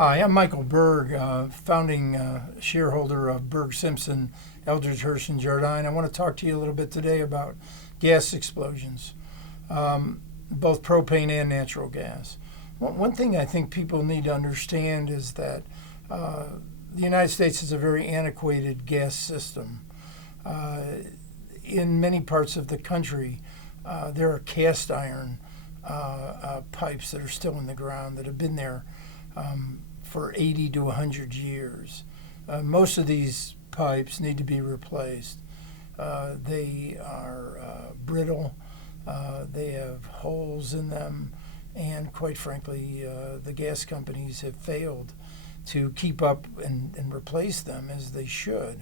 Hi, I'm Michael Burg, founding shareholder of Burg Simpson, Eldredge, Hersh, and Jardine. I want to talk to you a little bit today about gas explosions, both propane and natural gas. One thing I think people need to understand is that the United States is a very antiquated gas system. In many parts of the country, there are cast iron pipes that are still in the ground that have been there for 80 to 100 years. Most of these pipes need to be replaced. They are brittle, they have holes in them, and quite frankly, the gas companies have failed to keep up and replace them as they should.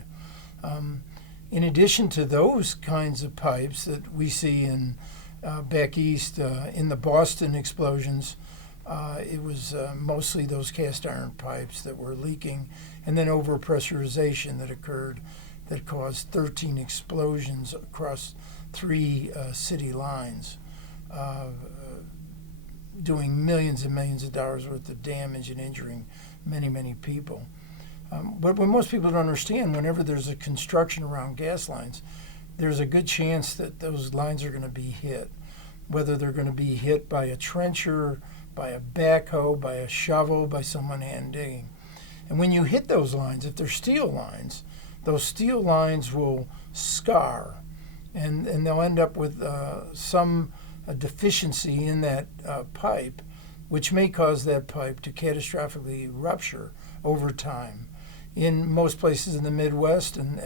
In addition to those kinds of pipes that we see in back east in the Boston explosions, it was mostly those cast iron pipes that were leaking, and then overpressurization that occurred that caused 13 explosions across 3 city lines, doing millions and millions of dollars worth of damage and injuring many, many people. But what most people don't understand, whenever there's a construction around gas lines, there's a good chance that those lines are going to be hit, whether they're going to be hit by a trencher, by a backhoe, by a shovel, by someone hand digging. And when you hit those lines, if they're steel lines, those steel lines will scar, and they'll end up with some deficiency in that pipe, which may cause that pipe to catastrophically rupture over time. In most places in the Midwest and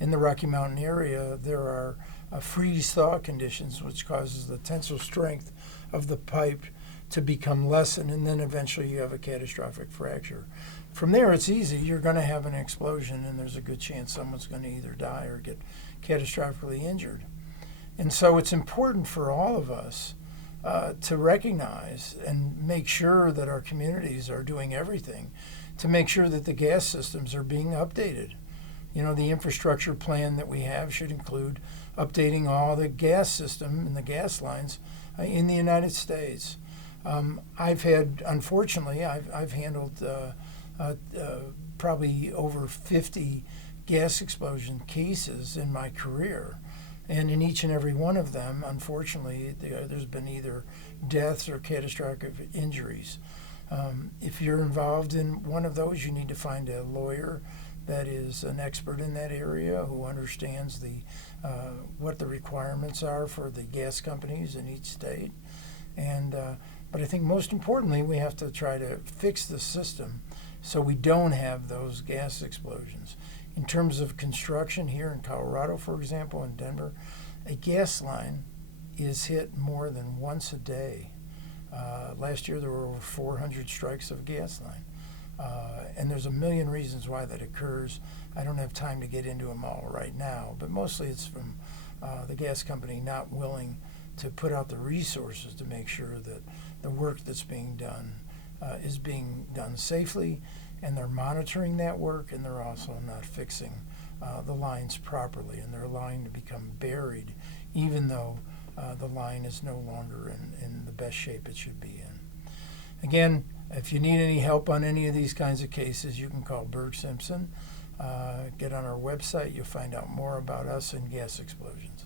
in the Rocky Mountain area, there are freeze-thaw conditions, which causes the tensile strength of the pipe to become lessened, and then eventually you have a catastrophic fracture. From there, it's easy. You're going to have an explosion, and there's a good chance someone's going to either die or get catastrophically injured. And so it's important for all of us to recognize and make sure that our communities are doing everything to make sure that the gas systems are being updated. You know, the infrastructure plan that we have should include updating all the gas system and the gas lines in the United States. Unfortunately, I've handled probably over 50 gas explosion cases in my career. And in each and every one of them, unfortunately, there's been either deaths or catastrophic injuries. If you're involved in one of those, you need to find a lawyer that is an expert in that area who understands what the requirements are for the gas companies in each state. But I think most importantly, we have to try to fix the system so we don't have those gas explosions. In terms of construction here in Colorado, for example, in Denver, a gas line is hit more than once a day. Last year there were over 400 strikes of a gas line. And there's a million reasons why that occurs. I don't have time to get into them all right now, but mostly it's from the gas company not willing to put out the resources to make sure that the work that's being done is being done safely, and they're monitoring that work, and they're also not fixing the lines properly, and they're allowing to become buried even though the line is no longer in the best shape it should be in. Again, if you need any help on any of these kinds of cases, you can call Burg Simpson. Get on our website, you'll find out more about us and gas explosions.